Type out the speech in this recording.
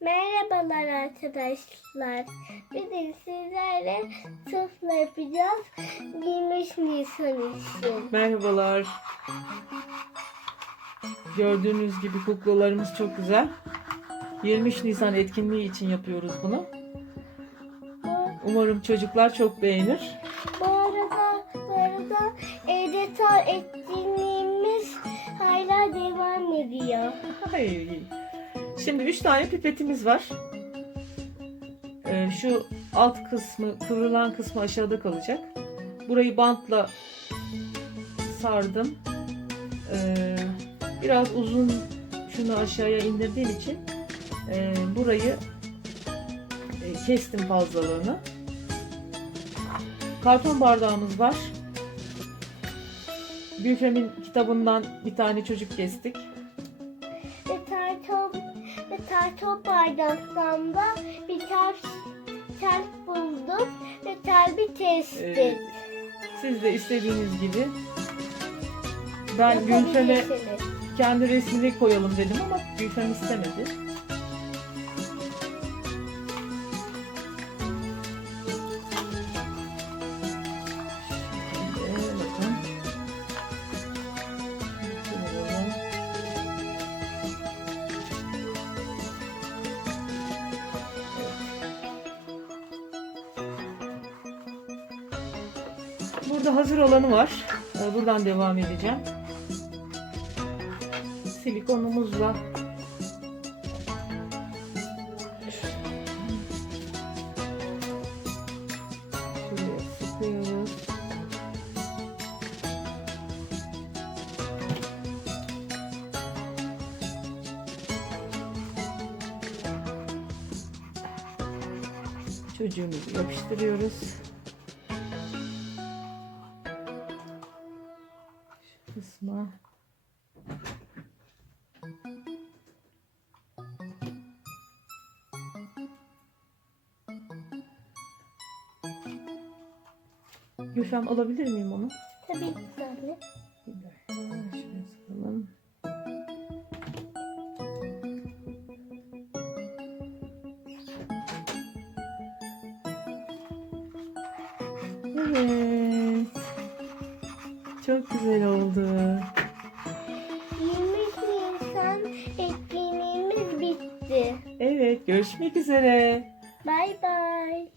Merhabalar arkadaşlar. Bugün sizlerle sofra yapacağız. 23 Nisan için. Merhabalar. Gördüğünüz gibi kuklalarımız çok güzel. 23 Nisan etkinliği için yapıyoruz bunu. Bu, Umarım çocuklar çok beğenir. bu arada, bu arada editör etkinliğimiz hala devam ediyor. Ay. Şimdi 3 tane pipetimiz var. Ee, şu alt kısmı, kıvrılan kısmı aşağıda kalacak. Burayı bantla sardım. Ee, biraz uzun şunu aşağıya indirdiğim için e, burayı e, kestim fazlalığını. Karton bardağımız var. Gülfem'in kitabından bir tane çocuk kestik. Ve tartop, ve tartop bardaktan da bir tel, tel bulduk ve tel bir kestik. Ee, Siz de istediğiniz gibi. Ben Gülfem'e kendi resmini koyalım dedim ama Gülfem istemedi. Burada hazır olanı var. Ee, Buradan devam edeceğim. Silikonumuzla. Çocuğumuzu yapıştırıyoruz. Kısma. Gülfem alabilir miyim onu? Tabii ki dakika, şuraya sıkalım. Evet. Çok güzel oldu. 23 Nisan etkinliğimiz bitti. Evet, görüşmek üzere. Bay bay.